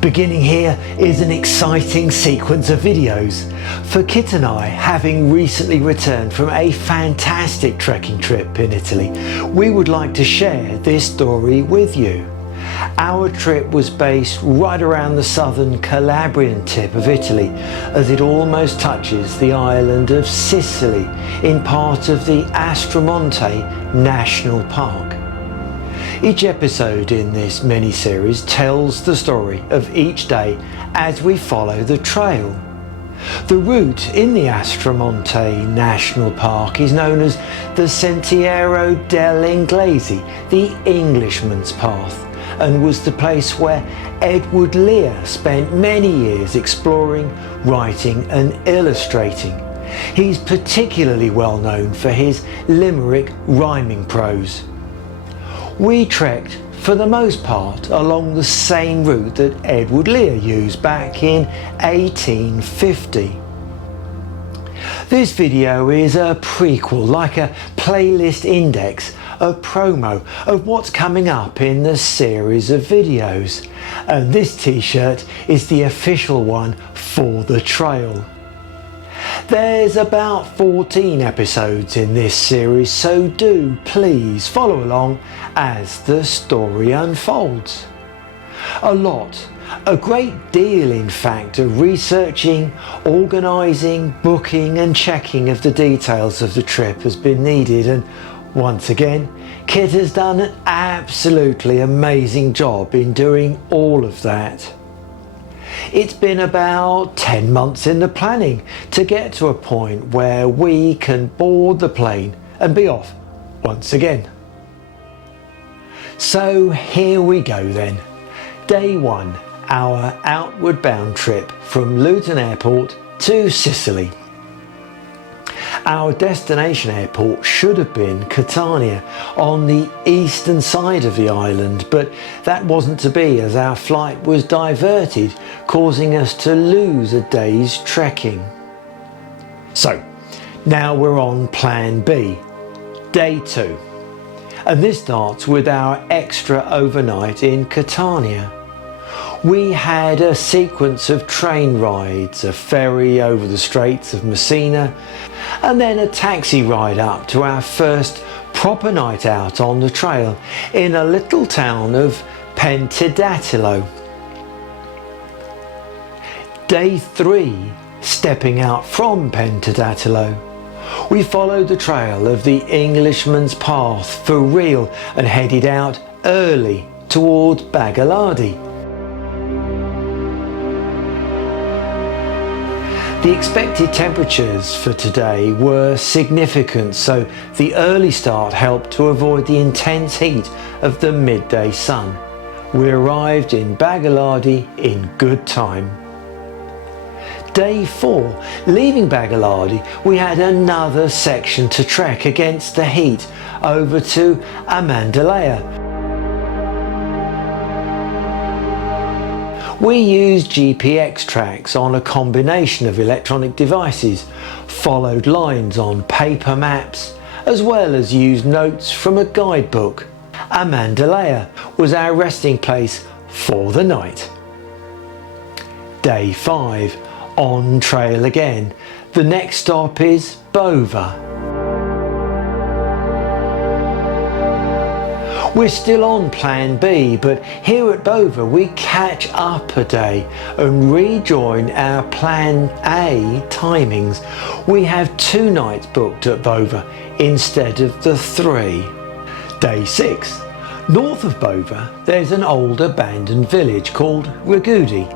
Beginning here is an exciting sequence of videos. For Kit and I, having recently returned from a fantastic trekking trip in Italy, we would like to share this story with you. Our trip was based right around the southern Calabrian tip of Italy, as it almost touches the island of Sicily in part of the Aspromonte National Park. Each episode in this mini-series tells the story of each day as we follow the trail. The route in the Aspromonte National Park is known as the Sentiero dell'Inglese, the Englishman's path, and was the place where Edward Lear spent many years exploring, writing and illustrating. He's particularly well known for his limerick rhyming prose. We trekked for the most part along the same route that Edward Lear used back in 1850. This video is a prequel, like a playlist index, a promo of what's coming up in the series of videos. And this t-shirt is the official one for the trail. There's about 14 episodes in this series, so do please follow along as the story unfolds. A great deal in fact, of researching, organising, booking and checking of the details of the trip has been needed, and once again, Kit has done an absolutely amazing job in doing all of that. It's been about 10 months in the planning to get to a point where we can board the plane and be off once again. So here we go then. Day 1, our outward bound trip from Luton Airport to Sicily. Our destination airport should have been Catania on the eastern side of the island, but that wasn't to be as our flight was diverted, causing us to lose a day's trekking. So now we're on plan B, day 2, and this starts with our extra overnight in Catania. We had a sequence of train rides, a ferry over the Straits of Messina, and then a taxi ride up to our first proper night out on the trail in a little town of Pentidatillo. Day 3, stepping out from Pentidatillo, we followed the trail of the Englishman's path for real and headed out early towards Bagaladi. The expected temperatures for today were significant, so the early start helped to avoid the intense heat of the midday sun. We arrived in Bagaladi in good time. Day 4, leaving Bagaladi, we had another section to trek against the heat over to Amendolea. We used GPX tracks on a combination of electronic devices, followed lines on paper maps, as well as used notes from a guidebook. Amendolea was our resting place for the night. Day 5, on trail again. The next stop is Bova. We're still on plan B, but here at Bova we catch up a day and rejoin our plan A timings. We have 2 nights booked at Bova instead of the 3. Day 6. North of Bova there's an old abandoned village called Roghudi.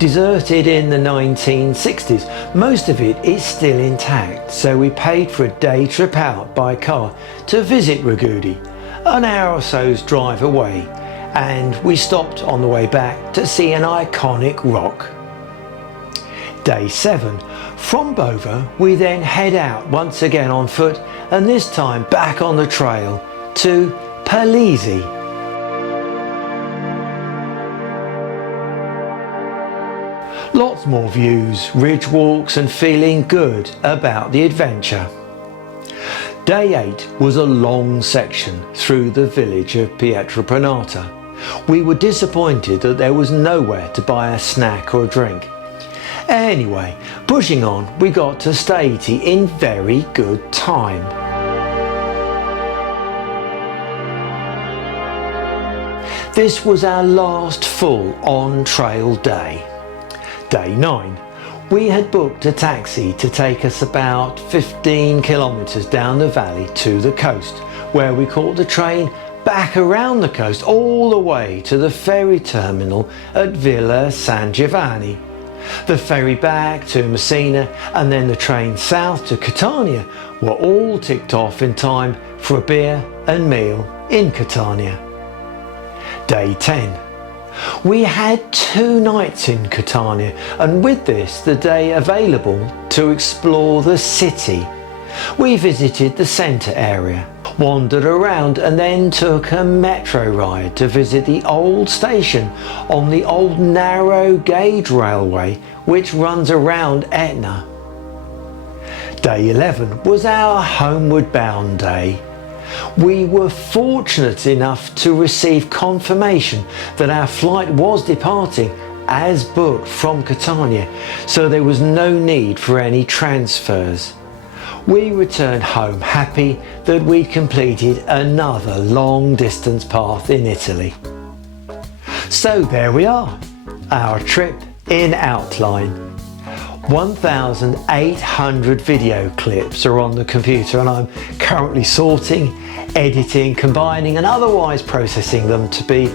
Deserted in the 1960s, most of it is still intact, so we paid for a day trip out by car to visit Roghudi, an hour or so's drive away, and we stopped on the way back to see an iconic rock. Day 7. From Bova we then head out once again on foot, and this time back on the trail to Palizzi. Lots more views, ridge walks and feeling good about the adventure. Day 8 was a long section through the village of Pietroprenata. We were disappointed that there was nowhere to buy a snack or a drink. Anyway, pushing on, we got to Staiti in very good time. This was our last full on-trail day. Day 9. We had booked a taxi to take us about 15 kilometres down the valley to the coast, where we caught the train back around the coast all the way to the ferry terminal at Villa San Giovanni. The ferry back to Messina and then the train south to Catania were all ticked off in time for a beer and meal in Catania. Day 10. We had 2 nights in Catania, and with this the day available to explore the city. We visited the centre area, wandered around and then took a metro ride to visit the old station on the old narrow gauge railway which runs around Etna. Day 11 was our homeward bound day. We were fortunate enough to receive confirmation that our flight was departing as booked from Catania, so there was no need for any transfers. We returned home happy that we'd completed another long distance path in Italy. So there we are, our trip in outline. 1,800 video clips are on the computer, and I'm currently sorting, editing, combining and otherwise processing them to be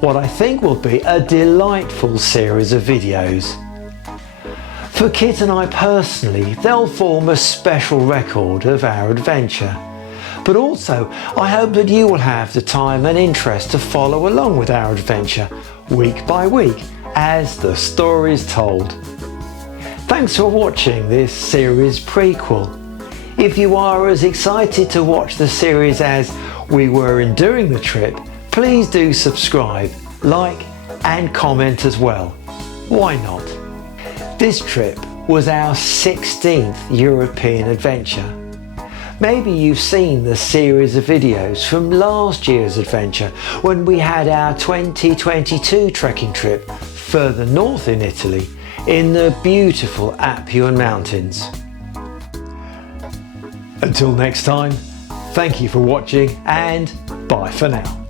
what I think will be a delightful series of videos. For Kit and I personally, they'll form a special record of our adventure. But also, I hope that you will have the time and interest to follow along with our adventure, week by week, as the story's told. Thanks for watching this series prequel. If you are as excited to watch the series as we were in doing the trip, please do subscribe, like and comment as well. Why not? This trip was our 16th European adventure. Maybe you've seen the series of videos from last year's adventure when we had our 2022 trekking trip further north in Italy in the beautiful Apuan Mountains. Until next time, thank you for watching and bye for now.